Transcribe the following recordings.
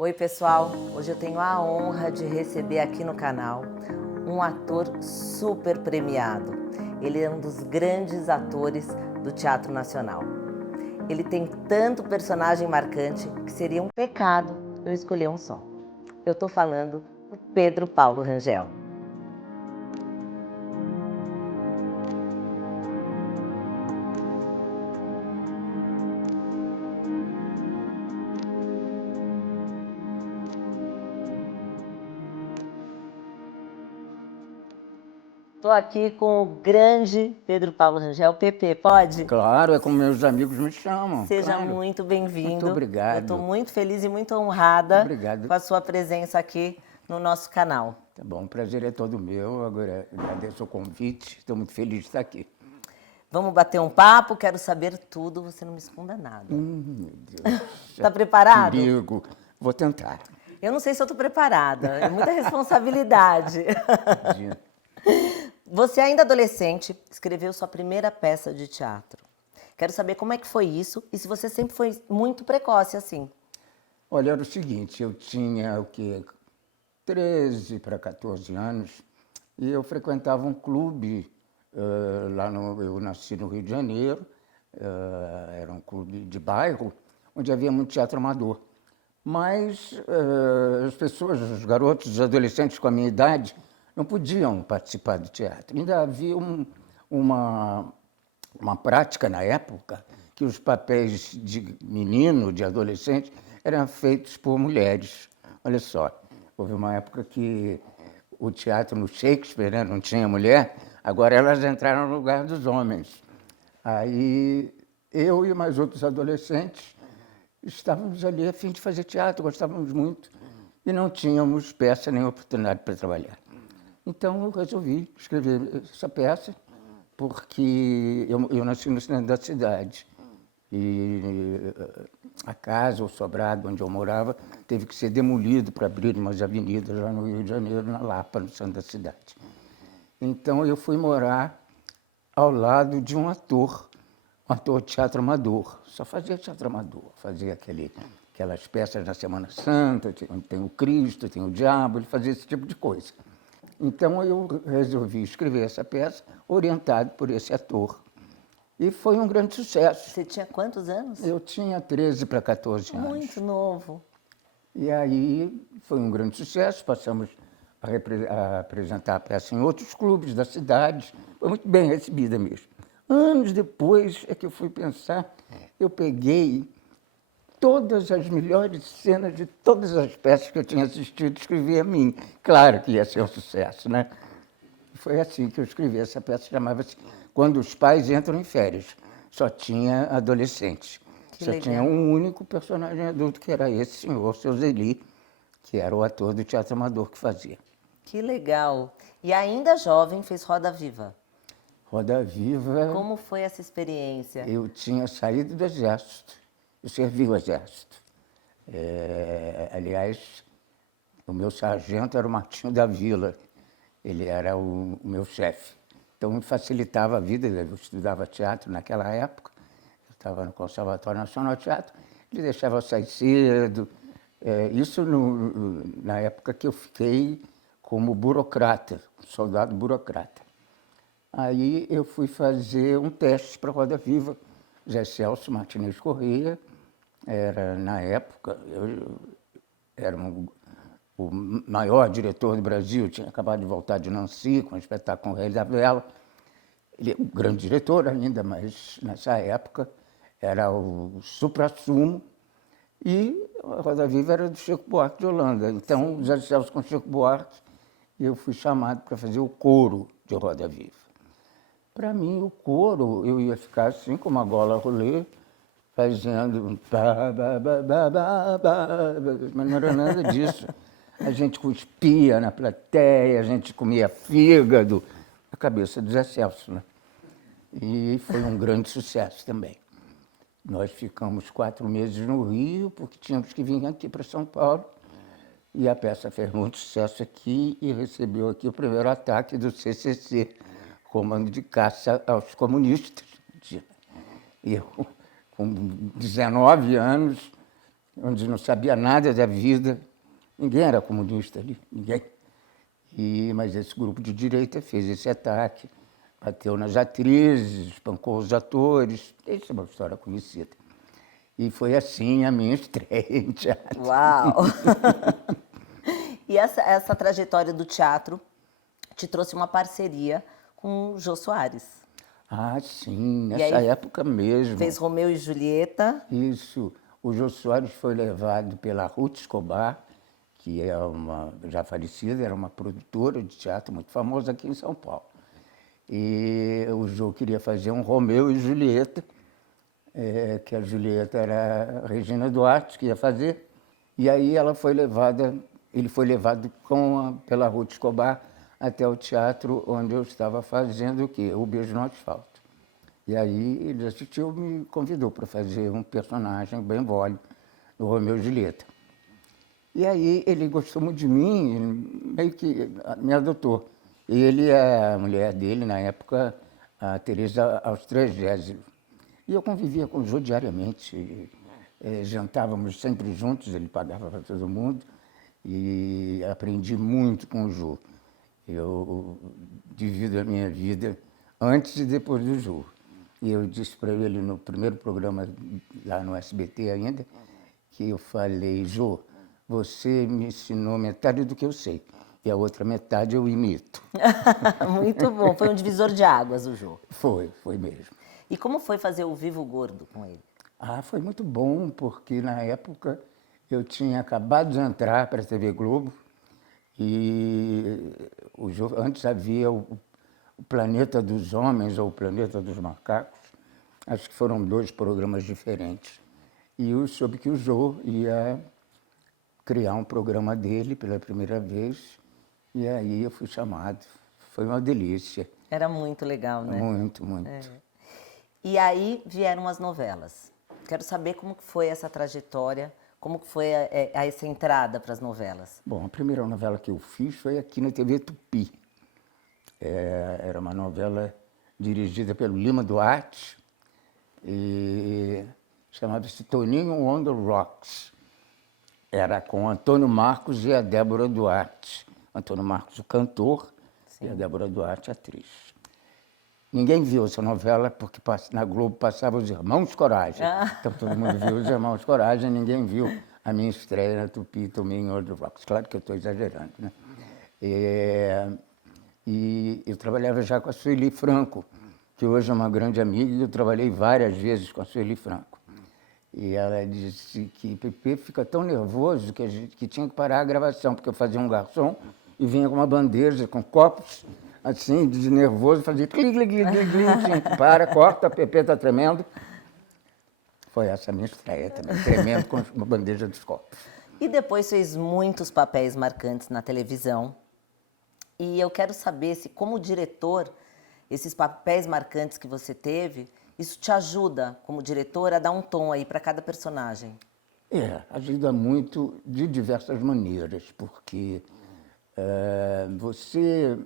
Oi pessoal, hoje eu tenho a honra de receber aqui no canal um ator super premiado. Ele é um dos grandes atores do Teatro Nacional. Ele tem tanto personagem marcante que seria um pecado eu escolher um só. Eu tô falando do Pedro Paulo Rangel. Estou aqui com o grande Pedro Paulo Rangel. Pepe, pode? Claro, é como meus amigos me chamam. Seja Claro. muito Muito bem-vindo. Eu obrigado. estou muito feliz e muito honrada Obrigado. com a sua presença aqui no nosso canal. Tá bom, o prazer é todo meu. Agora agradeço o convite. Estou muito feliz de estar aqui. Vamos bater um papo, quero saber tudo, você não me esconda nada. Meu Deus. Tá preparado? Perigo. Vou tentar. Eu não sei se eu estou preparada, é muita responsabilidade. Imagina. Você, ainda adolescente, escreveu sua primeira peça de teatro. Quero saber como é que foi isso e se você sempre foi muito precoce assim. Olha, era o seguinte, eu tinha, 13 para 14 anos e eu frequentava um clube eu nasci no Rio de Janeiro, era um clube de bairro, onde havia muito teatro amador. Mas as pessoas, os garotos, os adolescentes com a minha idade, não podiam participar do teatro. Ainda havia uma prática na época que os papéis de menino, de adolescente, eram feitos por mulheres. Olha só, houve uma época que o teatro no Shakespeare, né, não tinha mulher, agora elas entraram no lugar dos homens. Aí eu e mais outros adolescentes estávamos ali a fim de fazer teatro, gostávamos muito e não tínhamos peça nem oportunidade para trabalhar. Então eu resolvi escrever essa peça porque eu nasci no centro da cidade e a casa, o sobrado onde eu morava, teve que ser demolido para abrir umas avenidas lá no Rio de Janeiro, na Lapa, no centro da cidade. Então eu fui morar ao lado de um ator de teatro amador. Só fazia teatro amador, fazia aquelas peças na Semana Santa, tem o Cristo, tem o Diabo, ele fazia esse tipo de coisa. Então eu resolvi escrever essa peça orientado por esse ator. E foi um grande sucesso. Você tinha quantos anos? Eu tinha 13 para 14 anos. Muito novo. E aí foi um grande sucesso, passamos a apresentar a peça em outros clubes da cidade. Foi muito bem recebida mesmo. Anos depois é que eu fui pensar, eu peguei todas as melhores cenas de todas as peças que eu tinha assistido e escrevi a mim. Claro que ia ser um sucesso, né? Foi assim que eu escrevi essa peça, chamava-se Quando os Pais Entram em Férias. Só tinha adolescentes. Que Só legal. tinha um único personagem adulto, que era esse senhor, seu Zeli, que era o ator do teatro amador que fazia. Que legal. E ainda jovem fez Roda Viva. Roda Viva, Como foi essa experiência? eu tinha saído do Exército, eu servi o Exército. Aliás, o meu sargento era o Martinho da Vila, ele era o meu chefe. Então me facilitava a vida, eu estudava teatro naquela época, eu estava no Conservatório Nacional de Teatro, ele deixava eu sair cedo. Isso na época que eu fiquei como burocrata, soldado burocrata. Aí eu fui fazer um teste para a Roda Viva, Zé Celso Martinez Corrêa, era, na época, era o maior diretor do Brasil, tinha acabado de voltar de Nancy com o espetáculo Rei da Vela. Ele é um grande diretor ainda, mas nessa época era o suprassumo e a Roda Viva era do Chico Buarque de Holanda. Então, o Zé Celso com o Chico Buarque, e eu fui chamado para fazer o coro de Roda Viva. Para mim, o coro, eu ia ficar assim, com uma gola rolê, fazendo... Mas não era nada disso. A gente cuspia na plateia, a gente comia fígado, a cabeça do Zé Celso, né? E foi um grande sucesso também. Nós ficamos 4 meses no Rio, porque tínhamos que vir aqui para São Paulo. E a peça fez muito sucesso aqui e recebeu aqui o primeiro ataque do CCC, Comando de Caça aos Comunistas. E eu, com 19 anos, onde não sabia nada da vida. Ninguém era comunista ali, ninguém. Mas esse grupo de direita fez esse ataque, bateu nas atrizes, espancou os atores. Isso é uma história conhecida. E foi assim a minha estreia em teatro. Uau! E essa trajetória do teatro te trouxe uma parceria com o Jô Soares. Ah, sim, E nessa aí época mesmo. fez Romeu e Julieta. Isso. O Jô Soares foi levado pela Ruth Escobar, que é já falecida, era uma produtora de teatro muito famosa aqui em São Paulo. E o Jô queria fazer um Romeu e Julieta, que a Julieta era a Regina Duarte, que ia fazer. E aí ele foi levado pela Ruth Escobar até o teatro onde eu estava fazendo o quê? O Beijo no Asfalto. E aí ele assistiu, me convidou para fazer um personagem bem vóleo do Romeu e Julieta. E aí ele gostou muito de mim, ele meio que me adotou. Ele e a mulher dele, na época, a Teresa Austrégésilo. E eu convivia com o Jô diariamente, jantávamos sempre juntos, ele pagava para todo mundo, e aprendi muito com o Jô. Eu divido a minha vida antes e depois do Jô. E eu disse para ele no primeiro programa, lá no SBT ainda, que eu falei, Jô, você me ensinou metade do que eu sei, e a outra metade eu imito. Muito bom, foi um divisor de águas o Jô. Foi mesmo. E como foi fazer o Vivo Gordo com ele? Ah, foi muito bom, porque na época eu tinha acabado de entrar para a TV Globo e antes havia o Planeta dos Homens ou o Planeta dos Macacos. Acho que foram 2 programas diferentes. E eu soube que o Jô ia criar um programa dele pela primeira vez e aí eu fui chamado. Foi uma delícia. Era muito legal, né? Muito, muito. E aí vieram as novelas. Quero saber como que foi essa trajetória, como que foi essa entrada para as novelas. Bom, a primeira novela que eu fiz foi aqui na TV Tupi. Era uma novela dirigida pelo Lima Duarte e chamava-se Toninho on the Rocks. Era com Antônio Marcos e a Débora Duarte. Antônio Marcos, o cantor, e a Débora Duarte, a atriz. Ninguém viu essa novela porque na Globo passava Os Irmãos Coragem. Então todo mundo viu Os Irmãos Coragem, ninguém viu a minha estreia na Tupi, Toninho on the Rocks. Claro que eu estou exagerando, né? E eu trabalhava já com a Sueli Franco, que hoje é uma grande amiga, e eu trabalhei várias vezes com a Sueli Franco. E ela disse que Pepe fica tão nervoso que tinha que parar a gravação, porque eu fazia um garçom e vinha com uma bandeja, com copos, assim, de nervoso, fazia cli, cli, cli, cli, cli, assim, para, corta, a Pepe está tremendo. Foi essa a minha estreia também, tremendo com uma bandeja dos copos. E depois fez muitos papéis marcantes na televisão. E eu quero saber se, como diretor, esses papéis marcantes que você teve, isso te ajuda, como diretor, a dar um tom aí para cada personagem? Ajuda muito de diversas maneiras, porque você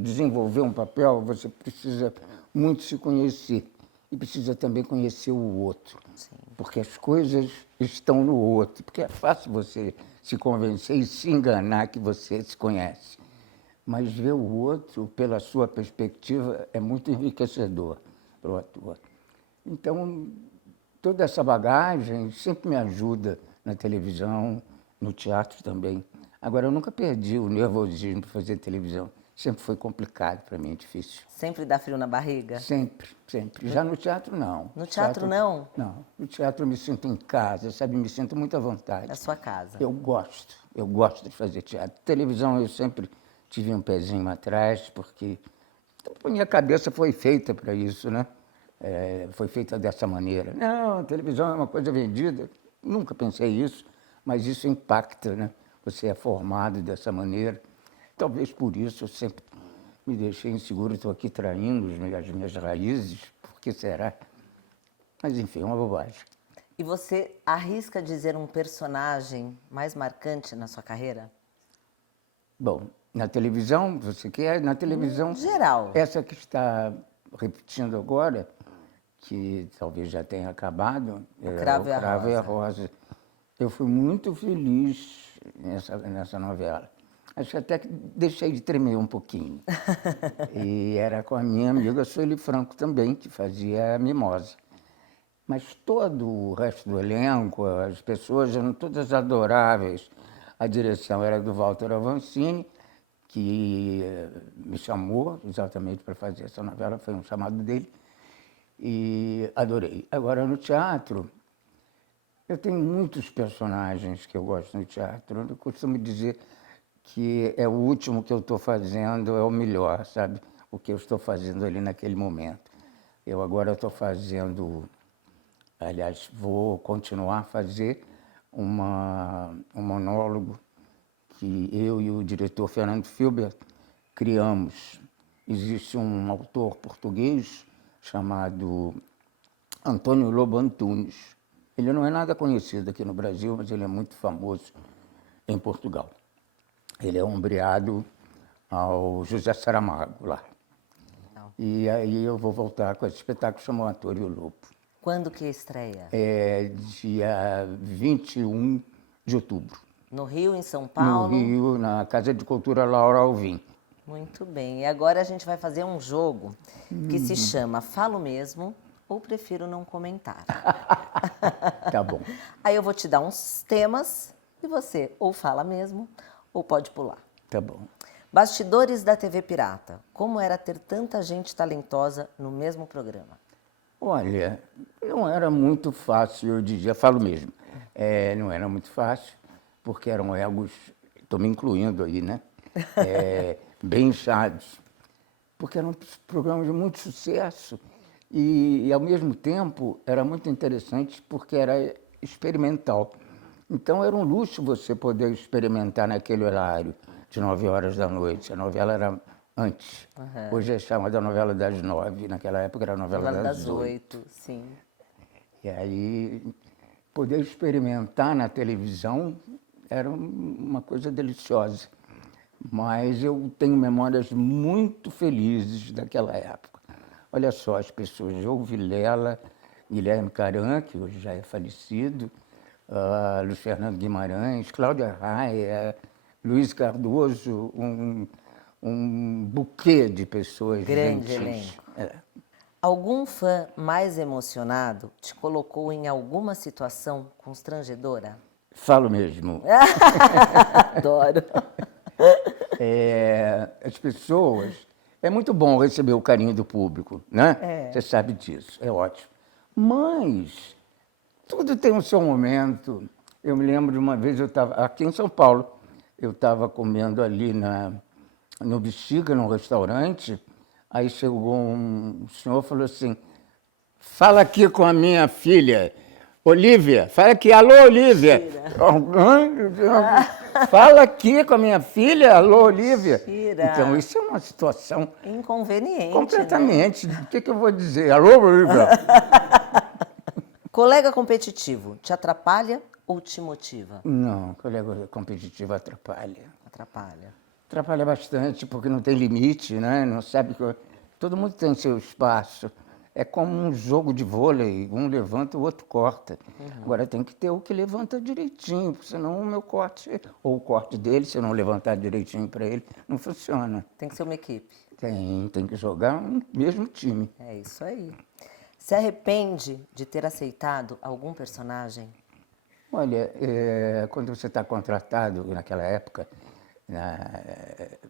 desenvolver um papel, você precisa muito se conhecer e precisa também conhecer o outro. Sim. Porque as coisas estão no outro, porque é fácil você se convencer e se enganar que você se conhece. Mas ver o outro pela sua perspectiva é muito enriquecedor para o ator. Então, toda essa bagagem sempre me ajuda na televisão, no teatro também. Agora, eu nunca perdi o nervosismo para fazer televisão. Sempre foi complicado para mim, difícil. Sempre dá frio na barriga? Sempre, sempre. Já no teatro, não. No teatro, não? Não. No teatro eu me sinto em casa, sabe? Me sinto muito à vontade. É a sua casa? Eu gosto de fazer teatro. Televisão eu sempre tive um pezinho atrás, porque a minha cabeça foi feita para isso, né? Foi feita dessa maneira. Não, a televisão é uma coisa vendida. Nunca pensei isso, mas isso impacta, né? Você é formado dessa maneira. Talvez por isso eu sempre me deixei inseguro, estou aqui traindo as minhas raízes, por que será? Mas enfim, é uma bobagem. E você arrisca dizer um personagem mais marcante na sua carreira? Bom, na televisão, você quer? Na televisão... Geral. Essa que está repetindo agora, que talvez já tenha acabado, O Cravo e a a Rosa. Eu fui muito feliz nessa novela. Acho que até que deixei de tremer um pouquinho. E era com a minha amiga Sueli Franco também, que fazia a Mimosa. Mas todo o resto do elenco, as pessoas eram todas adoráveis. A direção era do Walter Avancini, que me chamou exatamente para fazer essa novela, foi um chamado dele, e adorei. Agora, no teatro, eu tenho muitos personagens que eu gosto no teatro. Eu costumo dizer que é o último que eu estou fazendo, é o melhor, sabe? O que eu estou fazendo ali naquele momento. Eu agora estou fazendo, aliás, vou continuar a fazer um monólogo que eu e o diretor Fernando Filber criamos. Existe um autor português chamado Antônio Lobo Antunes. Ele não é nada conhecido aqui no Brasil, mas ele é muito famoso em Portugal. Ele é ombreado ao José Saramago lá. E aí eu vou voltar com esse espetáculo chamado Ator e o Lobo. Quando que estreia? É dia 21 de outubro. No Rio, em São No Paulo? Rio, na Casa de Cultura Laura Alvim. Muito bem. E agora a gente vai fazer um jogo que se chama Falo Mesmo ou Prefiro Não Comentar. Tá bom. Aí eu vou te dar uns temas e você ou fala mesmo ou pode pular. Tá bom. Bastidores da TV Pirata. Como era ter tanta gente talentosa no mesmo programa? Olha, não era muito fácil, eu diria, falo mesmo. Não era muito fácil, porque eram egos, estou me incluindo aí, né? Bem inchados. Porque eram programas de muito sucesso e, ao mesmo tempo, era muito interessante porque era experimental. Então, era um luxo você poder experimentar naquele horário de 9 horas da noite. A novela era antes. Hoje é chamada novela das 9. Naquela época era a novela das 8. Sim. E aí, poder experimentar na televisão era uma coisa deliciosa. Mas eu tenho memórias muito felizes daquela época. Olha só, as pessoas, João Vilela, Guilherme Caran, que hoje já é falecido, Luiz Fernando Guimarães, Cláudia Raia, Luiz Cardoso, um buquê de pessoas Grande gentis. elenco. Algum fã mais emocionado te colocou em alguma situação constrangedora? Falo mesmo. Adoro. As pessoas... É muito bom receber o carinho do público, né? Você sabe disso, é ótimo. Mas tudo tem o seu momento. Eu me lembro de uma vez, eu estava aqui em São Paulo, eu estava comendo ali no Bexiga, num restaurante, aí chegou um senhor e falou assim, fala aqui com a minha filha, Olívia, fala aqui, alô, Olívia. Fala aqui com a minha filha, alô, Olívia. Mentira. Então, isso é uma situação Inconveniente, completamente. Né? O que eu vou dizer? Alô, Olívia. Colega competitivo, te atrapalha ou te motiva? Não, colega competitivo atrapalha. Atrapalha. Atrapalha bastante, porque não tem limite, né? Não sabe que todo mundo tem seu espaço. É como um jogo de vôlei, um levanta, o outro corta. Agora tem que ter o que levanta direitinho, senão o meu corte, ou o corte dele, se eu não levantar direitinho para ele, não funciona. Tem que ser uma equipe. Tem que jogar no mesmo time. É isso aí. Se arrepende de ter aceitado algum personagem? Olha, quando você está contratado naquela época,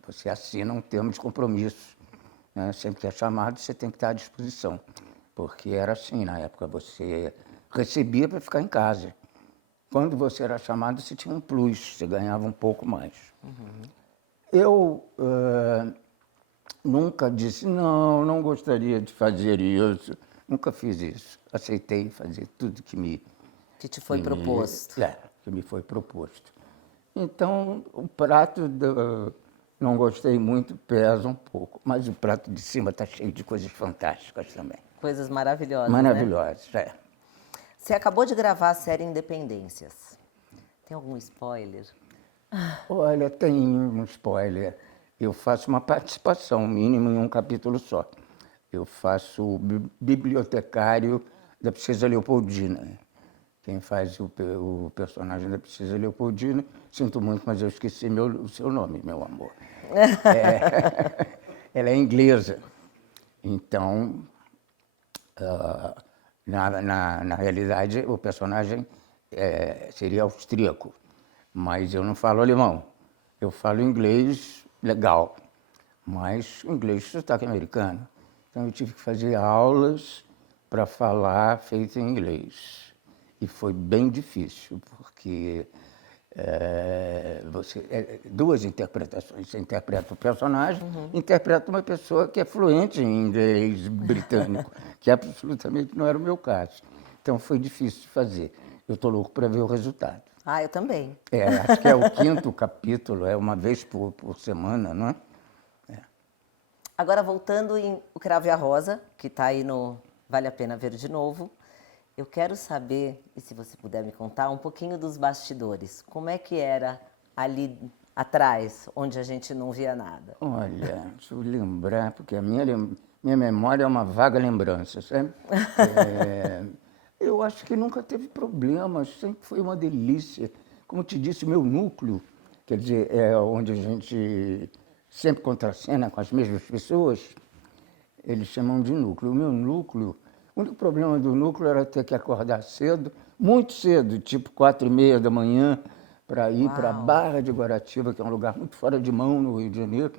você assina um termo de compromisso. Né? Sempre que é chamado, você tem que estar à disposição. Porque era assim, na época, você recebia para ficar em casa. Quando você era chamado, você tinha um plus, você ganhava um pouco mais. Eu nunca disse, não gostaria de fazer isso. Nunca fiz isso. Aceitei fazer tudo que te foi proposto. Que me foi proposto. Então, o prato não gostei muito, pesa um pouco. Mas o prato de cima está cheio de coisas fantásticas também. Coisas maravilhosas, Maravilhosas, né? Você acabou de gravar a série Independências. Tem algum spoiler? Olha, tem um spoiler. Eu faço uma participação mínima em um capítulo só. Eu faço o bibliotecário da Princesa Leopoldina. Quem faz o personagem da Princesa Leopoldina, sinto muito, mas eu esqueci o seu nome, meu amor. Ela é inglesa. Então, na realidade, o personagem seria austríaco, mas eu não falo alemão. Eu falo inglês legal, mas o inglês de sotaque americano. Então, eu tive que fazer aulas para falar feito em inglês. E foi bem difícil, porque duas interpretações. Você interpreta o personagem, interpreta uma pessoa que é fluente em inglês britânico, que absolutamente não era o meu caso. Então, foi difícil de fazer. Eu estou louco para ver o resultado. Ah, eu também. Acho que é o 5º capítulo, é uma vez por semana, não é? Agora, voltando em O Cravo e a Rosa, que está aí no Vale a Pena Ver de Novo, eu quero saber, e se você puder me contar, um pouquinho dos bastidores. Como é que era ali atrás, onde a gente não via nada? Olha, deixa eu lembrar, porque a minha memória é uma vaga lembrança, sabe? Eu acho que nunca teve problemas, sempre foi uma delícia. Como eu te disse, o meu núcleo, quer dizer, é onde a gente sempre contracena com as mesmas pessoas, eles chamam de núcleo. O meu núcleo, o único problema do núcleo era ter que acordar cedo, muito cedo, tipo 4h30 da manhã, para ir para a Barra de Guaratiba, que é um lugar muito fora de mão no Rio de Janeiro.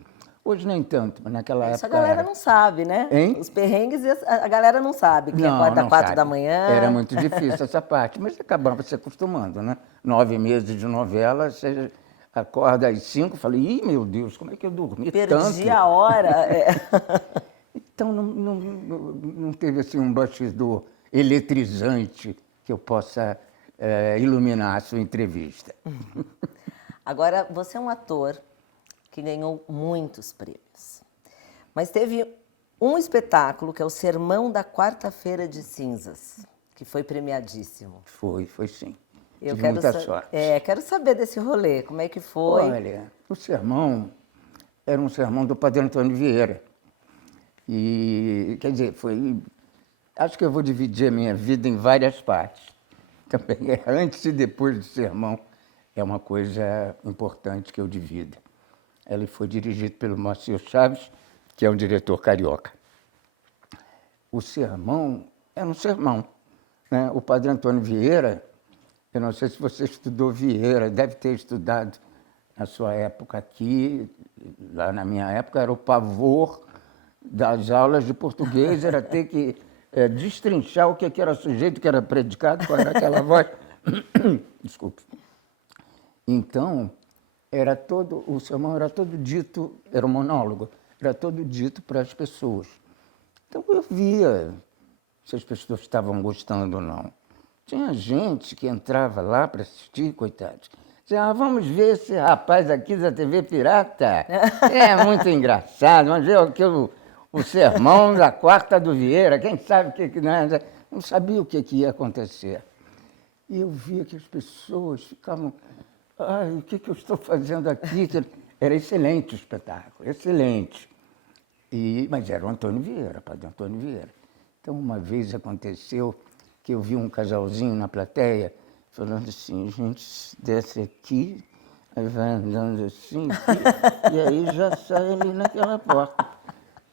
Hoje nem tanto, mas naquela época Isso a galera era. não sabe, né? Hein? Os perrengues a galera não sabe, que acorda Não 4 sabe. da manhã. Era muito difícil essa parte, mas acabava se acostumando, né? 9 meses de novela, você acorda às 5, falei, ih, meu Deus, como é que eu dormi tanto? Perdi a hora. Então, não teve assim, um bastidor eletrizante que eu possa iluminar a sua entrevista. Agora, você é um ator que ganhou muitos prêmios, mas teve um espetáculo, que é o Sermão da Quarta-feira de Cinzas, que foi premiadíssimo. Foi sim. Eu Tive quero muita sorte. Quero saber desse rolê, como é que foi? Olha, o sermão era um sermão do Padre Antônio Vieira. E, quer dizer, acho que eu vou dividir a minha vida em várias partes. Também antes e depois do sermão é uma coisa importante que eu divido. Ele foi dirigido pelo Márcio Chaves, que é um diretor carioca. O sermão era um sermão, né? O Padre Antônio Vieira, eu não sei se você estudou Vieira, deve ter estudado na sua época aqui, lá na minha época, era o pavor das aulas de português, era ter que destrinchar o que era sujeito, o que era predicado, qual era aquela voz. Desculpe. Então, o sermão era todo dito, era um monólogo, era todo dito para as pessoas. Então, eu via se as pessoas estavam gostando ou não. Tinha gente que entrava lá para assistir, coitados. Dizia, vamos ver esse rapaz aqui da TV Pirata. É muito engraçado, vamos ver o sermão da Quarta do Vieira, quem sabe o que não sabia o que ia acontecer. E eu via que as pessoas ficavam, o que eu estou fazendo aqui? Era excelente o espetáculo, excelente. Mas era o Antônio Vieira, Padre Antônio Vieira. Então, uma vez aconteceu que eu vi um casalzinho na plateia falando assim, a gente desce aqui, aí vai andando assim, e aí já sai ali naquela porta.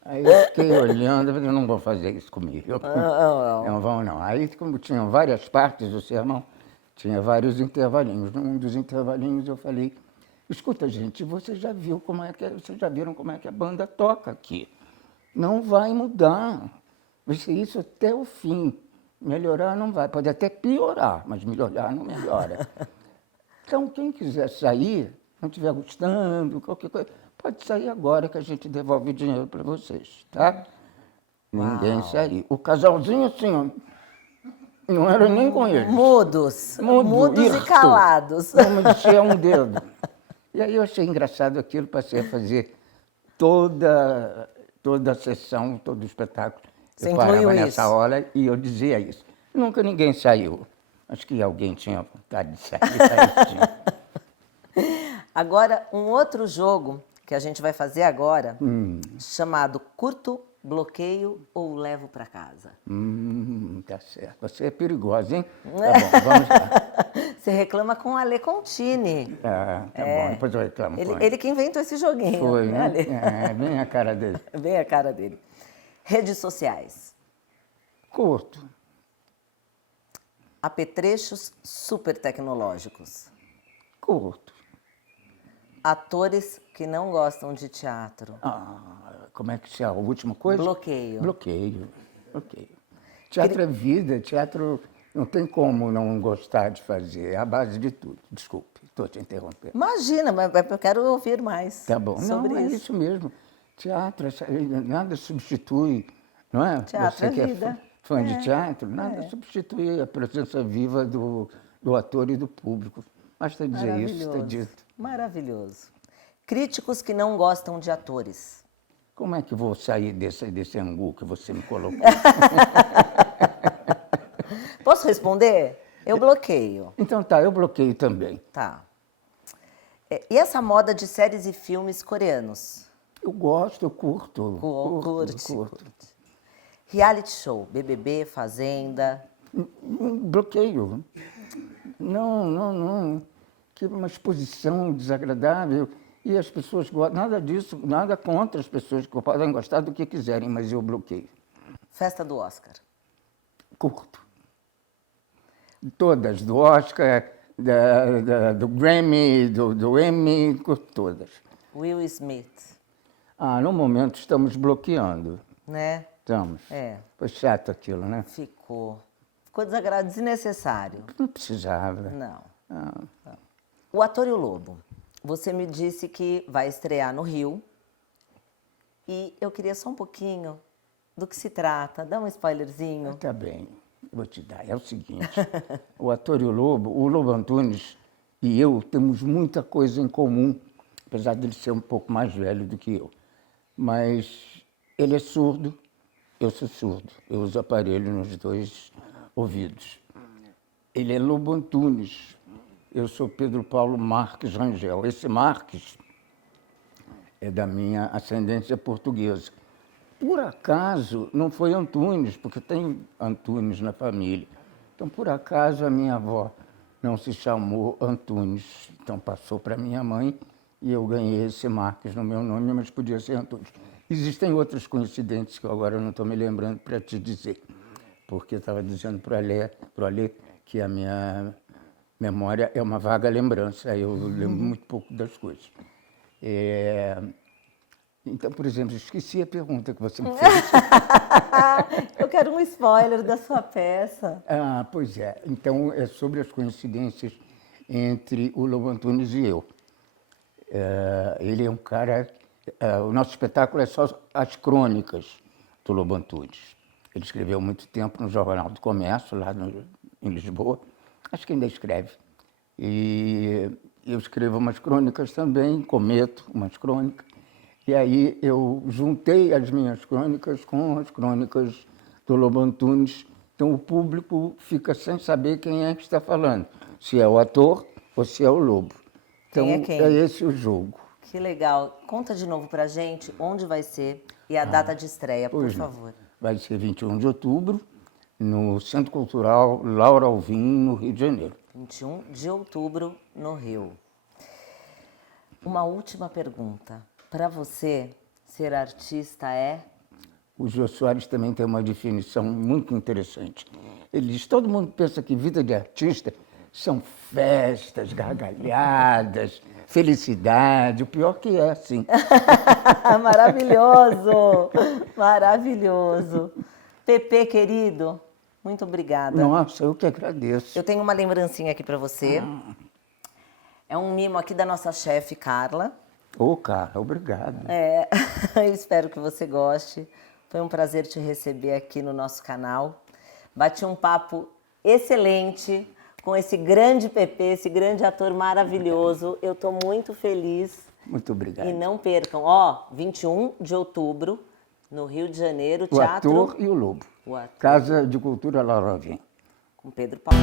Aí eu fiquei olhando, eu falei, não vou fazer isso comigo. Não vão não. Aí, como tinham várias partes do sermão, tinha vários intervalinhos. Num dos intervalinhos eu falei, escuta, gente, vocês já viram como é que a banda toca aqui. Não vai mudar. Vai ser isso até o fim. Melhorar não vai. Pode até piorar, mas melhorar não melhora. Então, quem quiser sair, não estiver gostando, qualquer coisa, pode sair agora que a gente devolve o dinheiro para vocês, tá? Uau. Ninguém saiu. O casalzinho, assim, ó, não era nem com eles. Mudos e calados. Não mexia um dedo. E aí eu achei engraçado aquilo, passei a fazer toda a sessão, todo o espetáculo. Você eu parava incluiu nessa isso? hora e eu dizia isso. Nunca ninguém saiu. Acho que alguém tinha vontade de sair. Agora, um outro jogo que a gente vai fazer agora, chamado Curto bloqueio ou levo para casa? Tá certo. Você é perigosa, hein? Tá bom, vamos lá. Você reclama com o Ale Contini. Tá bom, depois eu reclamo com Ele que inventou esse joguinho. Foi, né? Ale? Bem a cara dele. Bem a cara dele. Redes sociais. Curto. Apetrechos super tecnológicos. Curto. Atores que não gostam de teatro. Como é que se chama? A última coisa? Bloqueio. Bloqueio. Teatro é vida, teatro não tem como não gostar de fazer, é a base de tudo. Desculpe, estou te interrompendo. Imagina, mas eu quero ouvir mais Tá bom. sobre Não, é isso. isso mesmo. Teatro, nada substitui, não é? Teatro Você é que é vida. fã de teatro, nada substitui a presença viva do ator e do público. Basta dizer isso, está dito. Maravilhoso. Críticos que não gostam de atores. Como é que vou sair desse angu que você me colocou? Posso responder? Eu bloqueio. Então tá, eu bloqueio também. Tá. E essa moda de séries e filmes coreanos? Eu gosto, eu curto. Curte. Reality show, BBB, Fazenda. Bloqueio. Não. Que uma exposição desagradável. E as pessoas gostam, nada disso, nada contra as pessoas que podem gostar do que quiserem, mas eu bloqueio. Festa do Oscar. Curto. Todas, do Oscar, do Grammy, do Emmy, curto todas. Will Smith. No momento estamos bloqueando. Né? Estamos. Foi chato aquilo, né? Ficou desagradável, desnecessário. Não precisava. Não. O Ator e o Lobo. Você me disse que vai estrear no Rio. E eu queria só um pouquinho do que se trata. Dá um spoilerzinho. Tá bem, eu vou te dar. É o seguinte, o Ator e o Lobo Antunes e eu temos muita coisa em comum, apesar de ele ser um pouco mais velho do que eu. Mas ele é surdo, eu sou surdo. Eu uso aparelho nos dois ouvidos. Ele é Lobo Antunes. Eu sou Pedro Paulo Marques Rangel. Esse Marques é da minha ascendência portuguesa. Por acaso, não foi Antunes, porque tem Antunes na família. Então, por acaso, a minha avó não se chamou Antunes. Então, passou para minha mãe e eu ganhei esse Marques no meu nome, mas podia ser Antunes. Existem outras coincidências que eu agora não estou me lembrando para te dizer, porque eu estava dizendo para o Alê que a minha memória é uma vaga lembrança, eu lembro muito pouco das coisas. Então, por exemplo, esqueci a pergunta que você me fez. Eu quero um spoiler da sua peça. Pois é. Então, é sobre as coincidências entre o Lobo Antunes e eu. Ele é um cara... o nosso espetáculo é só as crônicas do Lobo Antunes. Ele escreveu muito tempo no Jornal do Comércio, lá em Lisboa. Acho que ainda escreve. E eu escrevo umas crônicas também, cometo umas crônicas. E aí eu juntei as minhas crônicas com as crônicas do Lobo Antunes. Então o público fica sem saber quem é que está falando, se é o ator ou se é o Lobo. Então Quem é quem? é esse o jogo. Que legal. Conta de novo pra gente onde vai ser e a data de estreia, por favor. Vai ser 21 de outubro, no Centro Cultural Laura Alvim, no Rio de Janeiro. 21 de outubro, no Rio. Uma última pergunta. Para você, ser artista é? O Jô Soares também tem uma definição muito interessante. Ele diz, todo mundo pensa que vida de artista são festas, gargalhadas, felicidade. O pior que é, assim. Maravilhoso! Maravilhoso. Pepe, querido, muito obrigada. Nossa, eu que agradeço. Eu tenho uma lembrancinha aqui para você. É um mimo aqui da nossa chefe, Carla. Cara, obrigado. Eu espero que você goste. Foi um prazer te receber aqui no nosso canal. Bati um papo excelente com esse grande Pepe, esse grande ator maravilhoso. Eu estou muito feliz. Muito obrigado. E não percam, 21 de outubro, no Rio de Janeiro, O Teatro... Ator e o Lobo. O Ator. Casa de Cultura Laura Alvim. Com Pedro Paulo.